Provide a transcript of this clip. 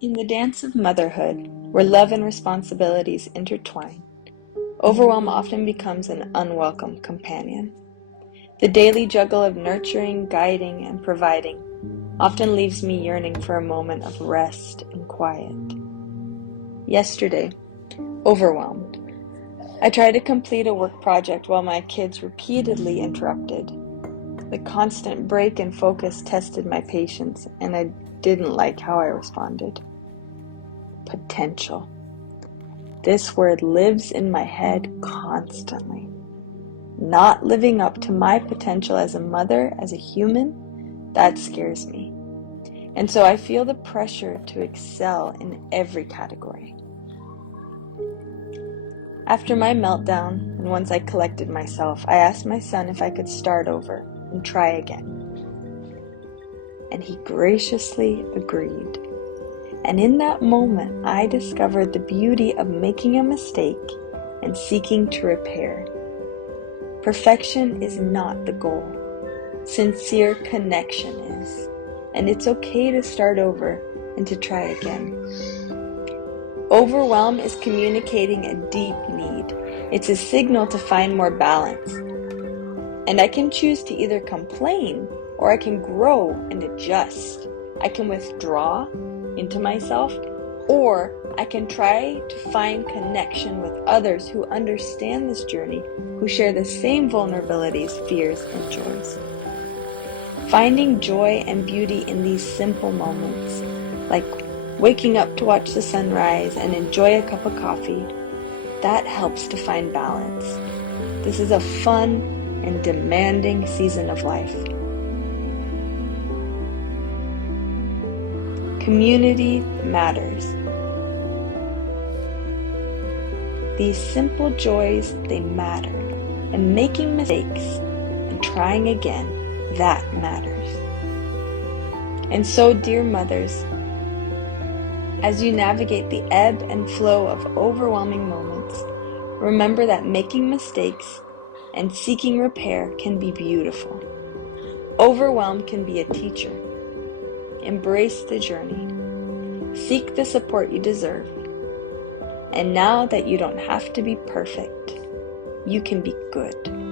In the dance of motherhood, where love and responsibilities intertwine, overwhelm often becomes an unwelcome companion. The daily juggle of nurturing, guiding, and providing often leaves me yearning for a moment of rest and quiet. Yesterday, overwhelmed, I tried to complete a work project while my kids repeatedly interrupted. The constant break and focus tested my patience, and I didn't like how I responded. Potential. This word lives in my head constantly. Not living up to my potential as a mother, as a human, that scares me. And so I feel the pressure to excel in every category. After my meltdown, and once I collected myself, I asked my son if I could start over and try again. And he graciously agreed. And in that moment, I discovered the beauty of making a mistake and seeking to repair. Perfection is not the goal. Sincere connection is. And it's okay to start over and to try again. Overwhelm is communicating a deep need. It's a signal to find more balance. And I can choose to either complain or I can grow and adjust. I can withdraw into myself, or I can try to find connection with others who understand this journey, who share the same vulnerabilities, fears, and joys. Finding joy and beauty in these simple moments, like waking up to watch the sunrise and enjoy a cup of coffee, that helps to find balance. This is a fun and demanding season of life. Community matters. These simple joys, they matter. And making mistakes and trying again, that matters. And so, dear mothers, as you navigate the ebb and flow of overwhelming moments, remember that making mistakes and seeking repair can be beautiful. Overwhelm can be a teacher. Embrace the journey. Seek the support you deserve. And now that you don't have to be perfect, you can be good.